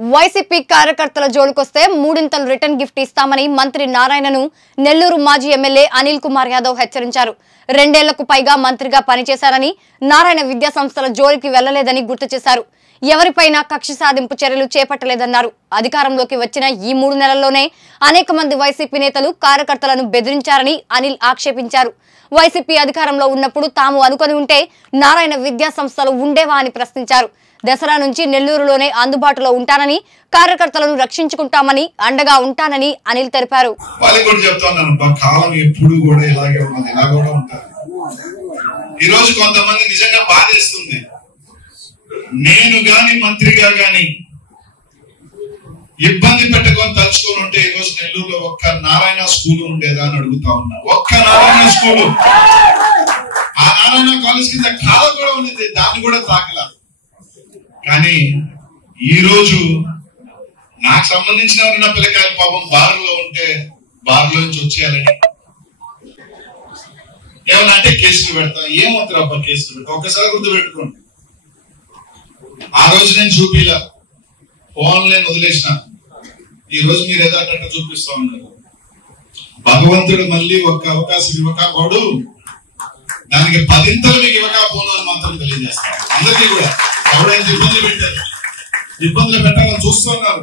YCP కార్యకర్తల జోలుకొస్తే మూడింతలు return gift ఇస్తామని మంత్రి నారాయణను నెల్లూరు మాజీ ఎమ్మెల్యే అనిల్ కుమార్ యాదవ్ హెచ్చరించారు. 2 ఏళ్లకు పైగా మంత్రిగా పనిచేశారని, నారాయణ విద్యా సంస్థల జోలికి వెళ్లలేదని గుర్తు చేశారు. ఎవరిపైనా కక్ష సాధింపు చర్యలు చేపట్టలేదన్నారు. అధికారంలోకి వచ్చిన ఈ 3 నెలల్లోనే అనేక మంది వైసీపీ నేతలు కార్యకర్తలను బెదిరించారని అనిల్ ఆక్షేపించారు. వైసీపీ అధికారంలో ఉన్నప్పుడు తాము అనుకొని ఉంటే నారాయణ విద్యా సంస్థలు ఉండేవా అని ప్రశ్నించారు. దసరా నుంచి నెల్లూరులోనే అందుబాటులో ఉంటానని, కార్యకర్తలను రక్షించుకుంటామని, అండగా ఉంటానని అనిల్ తెలిపారు. ఈరోజు కొంతమంది నిజంగా బాధేస్తుంది. నేను గాని మంత్రిగా గాని ఇబ్బంది పెట్టుకొని తలుచుకొని ఉంటే ఈరోజు నెల్లూరులో ఒక్క నారాయణ స్కూల్ ఉండేదా అని అడుగుతా ఉన్నా. ఒక్క నారాయణ స్కూలు, ఆ నారాయణ కాలేజ్ కింద కాల కూడా ఉంది, దాన్ని కూడా తాకలా. కానీ ఈ రోజు నాకు సంబంధించిన ఎవరైనా పిల్లకాయలు పాపం బార్లో ఉంటే బార్లో నుంచి వచ్చేయాలని ఏమన్నా అంటే కేసులు పెడతా. ఏమవుతారు అబ్బా కేసులు పెడతా? ఒక్కసారి గుర్తు పెట్టుకోండి, ఆ రోజు నేను చూపిలా, ఆన్లైన్ వదిలేసిన. ఈ రోజు మీరు ఏదో అట్ట చూపిస్తా ఉన్నారు. భగవంతుడు మళ్ళీ ఒక్క అవకాశం ఇవ్వకపోడు, దానికి 10 మీకు ఇవ్వకపోను అని మాత్రం తెలియజేస్తాను. అందరికీ కూడా ఎవరైతే ఇబ్బందులు పెట్టారు, ఇబ్బందులు పెట్టాలని చూస్తున్నారు.